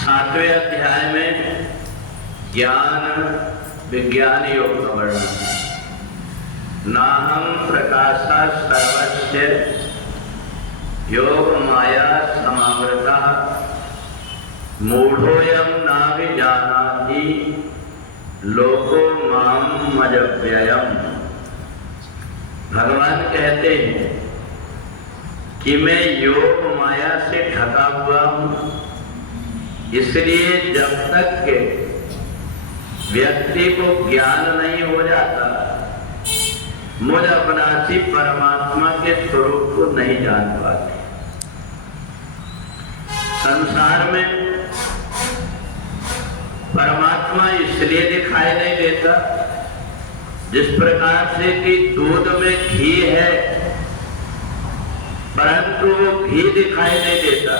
7वें अध्याय में ज्ञान विज्ञान योग का वर्णन। नाहं प्रकाशा सर्वस्य योग माया समावृतः मूढ़ोऽयं नाभिजानाति लोको मां मजव्ययम्। भगवान कहते हैं कि मैं योग माया से ढका हुआ हूं, इसलिए जब तक के व्यक्ति को ज्ञान नहीं हो जाता मुझ अपनासी परमात्मा के स्वरूप को नहीं जान पाते। संसार में परमात्मा इसलिए दिखाई नहीं देता, जिस प्रकार से कि दूध में घी है परंतु वो घी दिखाई नहीं देता।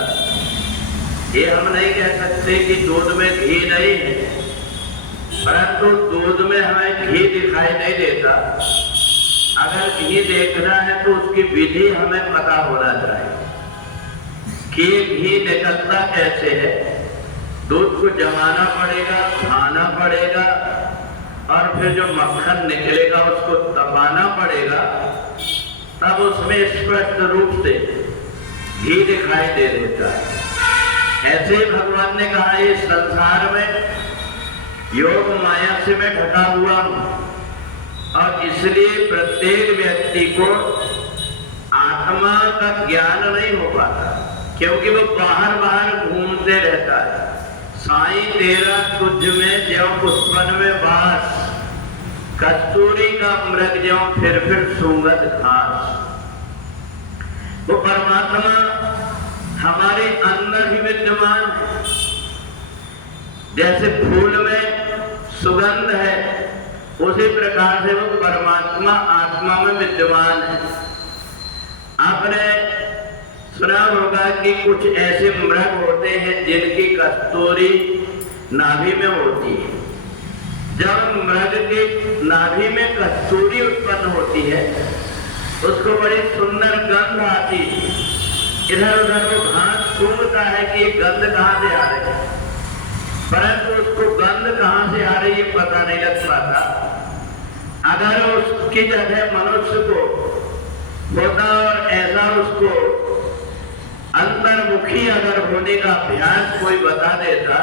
ये हम नहीं कह सकते कि दूध में घी नहीं है, परंतु दूध में हमें घी दिखाई नहीं देता। अगर घी देखना है तो उसकी विधि हमें पता होना चाहिए कि घी निकलता कैसे है। दूध को जमाना पड़ेगा, खाना पड़ेगा और फिर जो मक्खन निकलेगा उसको तपाना पड़ेगा, तब उसमें स्पष्ट रूप से घी दिखाई दे देता है। ऐसे ही भगवान ने कहा ये संसार में योग माया से मैं ढका हुआ हूं और इसलिए प्रत्येक व्यक्ति को आत्मा का ज्ञान नहीं हो पाता, क्योंकि वो बाहर बाहर घूमते रहता है। साईं तेरा तुझ में ज्यों पुष्पन में वास, कस्तूरी का मृग ज्यों फिर सूंघत घास। वो परमात्मा हमारे अंदर ही विद्यमान है। जैसे फूल में सुगंध है, उसी प्रकार से वो परमात्मा आत्मा में विद्यमान है। आपने सुना होगा कि कुछ ऐसे मृग होते हैं जिनकी कस्तूरी नाभि में होती है। जब मृग की नाभि में कस्तूरी उत्पन्न होती है उसको बड़ी सुंदर गंध आती है। इधर उधर वो घास सूंघता है कि ये गंध कहां से आ रही है, परंतु उसको गंध कहां से आ रही है पता नहीं लग पाता। अगर उसकी जगह मनुष्य को होता और ऐसा उसको अंतर्मुखी अगर होने का अभ्यास कोई बता देता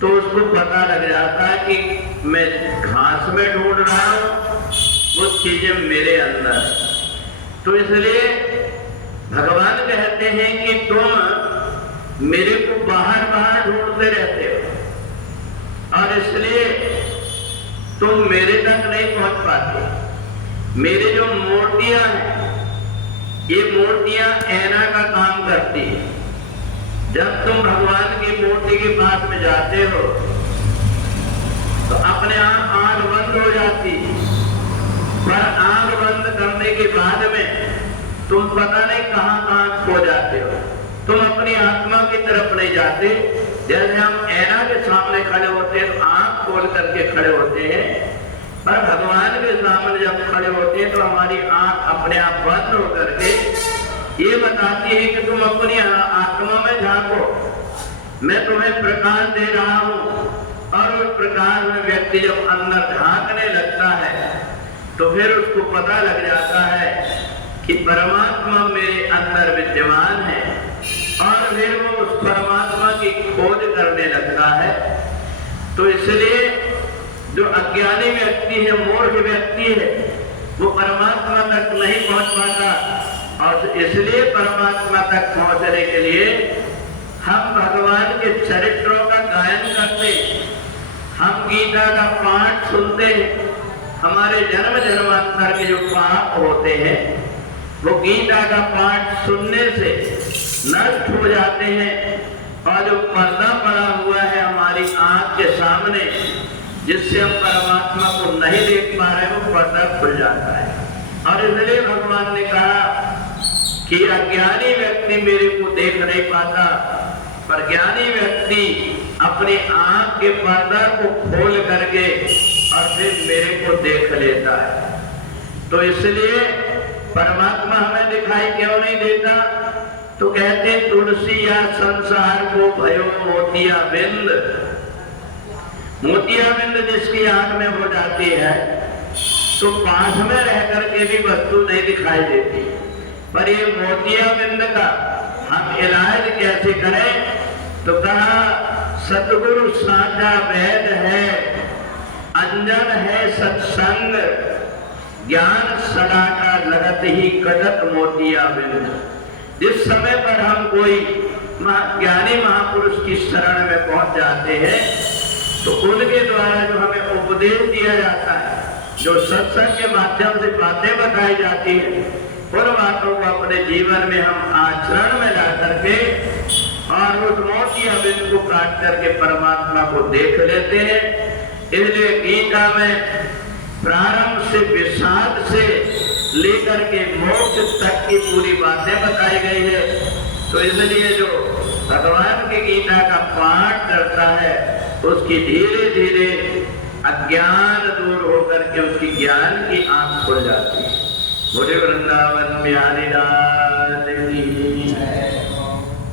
तो उसको पता लग जाता है कि मैं घास में ढूंढ रहा हूं, वो चीजें मेरे अंदर। तो इसलिए भगवान कहते हैं कि तुम मेरे को बाहर बाहर ढूंढते रहते हो और इसलिए तुम मेरे तक नहीं पहुंच पाते। मेरे जो मूर्तियां हैं, ये मूर्तियां ऐना का काम करती है। जब तुम भगवान की मूर्ति के पास में जाते हो तो अपने आप आंख बंद हो जाती है, पर आंख बंद करने के बाद में तुम पता नहीं कहां कहां खो जाते हो। तुम अपनी आत्मा की तरफ नहीं जाते। जैसे हम ऐना के सामने खड़े होते हैं तो आंख खोल करके खड़े होते हैं, पर भगवान के सामने जब खड़े होते हैं तो हमारी आंख अपने आप बंद होकर के ये बताती है कि तुम अपनी आत्मा में झांको, मैं तुम्हें प्रकाश दे रहा हूं। और उस प्रकाश में व्यक्ति जब अंदर झांकने लगता है तो फिर उसको पता लग जाता है कि परमात्मा मेरे अंदर विद्यमान है और फिर वो उस परमात्मा की खोज करने लगता है। तो इसलिए जो अज्ञानी व्यक्ति है, मूर्ख व्यक्ति है, वो परमात्मा तक नहीं पहुंच पाता और इसलिए परमात्मा तक पहुंचने के लिए हम भगवान के चरित्रों का गायन करते हैं, हम गीता का पाठ सुनते हैं। हमारे जन्म जन्मांतर के जो पाप होते हैं वो गीता का पाठ सुनने से नष्ट हो जाते हैं और जो पर्दा पड़ा हुआ है हमारी आंख के सामने जिससे हम परमात्मा को नहीं देख पा रहे, वो पर्दा खुल जाता है। और इसलिए भगवान ने कहा कि अज्ञानी व्यक्ति मेरे को देख नहीं पाता, पर ज्ञानी व्यक्ति अपनी आंख के पर्दा को खोल करके और फिर मेरे को देख लेता है। तो इसलिए परमात्मा हमें दिखाई क्यों नहीं देता? तो कहते तुलसी या संसार को भयो मोतिया बिंद। मोतिया बिंद जिसकी आंख में हो जाती है तो पास में रह करके भी वस्तु नहीं दिखाई देती, पर ये मोतिया बिंद का हम इलाज कैसे करें? तो कहा सतगुरु साचा वेद है, अंजन है सत्संग, ज्ञान सदा का लगत ही कटक मोतिया बिंद। जिस समय पर हम कोई ज्ञानी महापुरुष की शरण में पहुंच जाते हैं तो उनके द्वारा जो हमें उपदेश दिया जाता है, जो सत्संग के माध्यम से बातें बताई जाती है, उन बातों को अपने जीवन में हम आचरण में ला करके और उस मोतिया बिंद को काट करके परमात्मा को देख लेते हैं। इसलिए गीता में प्रारंभ से विषाद से लेकर के मोक्ष तक की पूरी बातें बताई गई है। तो इसलिए जो भगवान की गीता का पाठ करता है उसकी धीरे धीरे अज्ञान दूर होकर के उसकी ज्ञान की आंख खुल जाती है। बोले वृंदावन बिहारी लाल